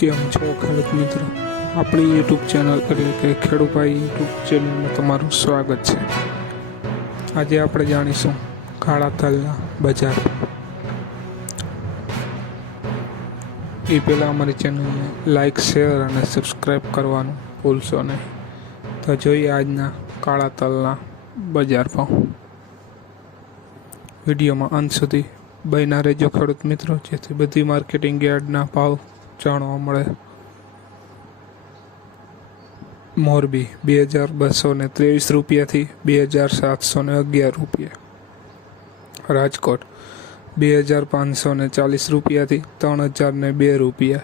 કેમ છો ખેડૂત મિત્રો? આપણી યુટ્યુબ ચેનલ એટલે કે ખેડૂભાઈ યુટ્યુબ ચેનલમાં તમારું સ્વાગત છે. આજે આપણે જાણીશું કાળા તલના બજાર. એ પહેલાં અમારી ચેનલને લાઈક શેર અને સબસ્ક્રાઈબ કરવાનું ભૂલશો નહીં. તો જોઈએ આજના કાળા તલના બજાર ભાવ. વિડીયોમાં અંત સુધી બન્યા રહેજો ખેડૂત મિત્રો. જેથી બધી માર્કેટિંગ યાર્ડના ભાવ જાણવા મળે. મોરબી, બે હજાર બસો ને ત્રેવીસ રૂપિયાથી બે હજાર સાતસો ને અગિયાર રૂપિયા. રાજકોટ, બે હજાર પાંચસો ને ચાલીસ રૂપિયાથી ત્રણ હજાર ને બે રૂપિયા.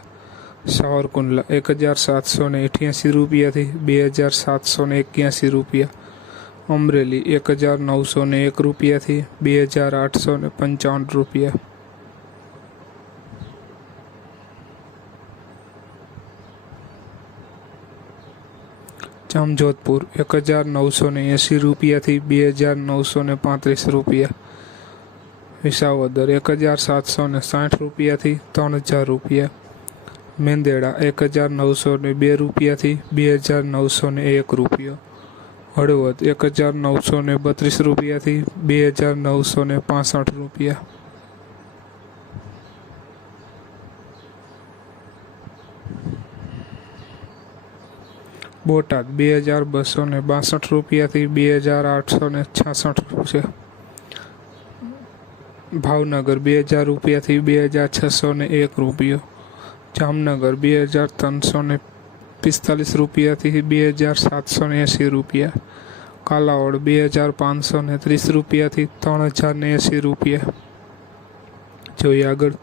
સાવરકુંડલા, એક હજાર સાતસો ને અઠ્યાસી રૂપિયાથી બે હજાર સાતસો ને એક્યાસી રૂપિયા. અમરેલી, એક હજાર નવસો ને એક રૂપિયાથી બે હજાર આઠસો ને પંચાવન રૂપિયા. જામજોધપુર એક હજાર નવસો ને એંસી રૂપિયાથી બે હજાર નવસો ને પાંત્રીસ રૂપિયા. વિસાવદર, એક હજાર સાતસો ને સાઠ રૂપિયાથી ત્રણ હજાર રૂપિયા. મેંદેડા, એક હજાર નવસો ને બે રૂપિયાથી બે હજાર નવસો ને એક રૂપિયો. હળવદ, એક હજાર નવસો ને બત્રીસ રૂપિયાથી બે હજાર નવસો ને પાસઠ રૂપિયા. બોટાદ, બે હજાર બસો ને બાસઠ રૂપિયાથી બે હજાર આઠસો ને છાસઠ રૂપિયા ભાવનગર, બે હજાર રૂપિયાથી બે હજાર છસો ને એક રૂપિયો. જામનગર, બે હજાર ત્રણસો ને પિસ્તાલીસ રૂપિયાથી બે હજાર સાતસો ને એંસી રૂપિયા. કાલાવડ, બે હજાર પાંચસો ને ત્રીસ રૂપિયાથી ત્રણ હજાર ને એંસી રૂપિયા. જોઈએ આગળ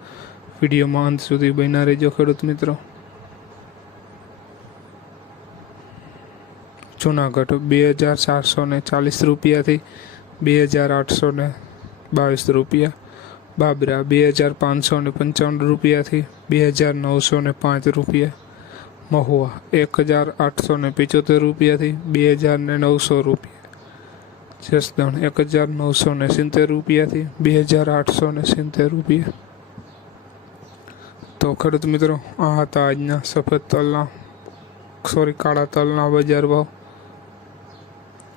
વિડીયોમાં અંત સુધી બન્યા રહેજો ખેડૂત મિત્રો. જુનાગઢ બે હજાર ચારસો ને ચાલીસ રૂપિયાથી બે હજાર આઠસો ને બાવીસ રૂપિયા. બાબરા બે હજાર પાંચસો ને પંચાવન રૂપિયાથી બે હજાર નવસો ને પાંચ રૂપિયા. મહુવા એક હજાર આઠસો ને પિચોતેર રૂપિયાથી બે હજાર ને નવસો રૂપિયા. જસદણ એક હજાર નવસો ને સિત્તેર રૂપિયાથી બે હજાર આઠસો ને સિત્તેર રૂપિયા. તો ખેડૂત મિત્રો, આ હતા આજના સફેદ તલના, સોરી, કાળા તલના બજાર ભાવ.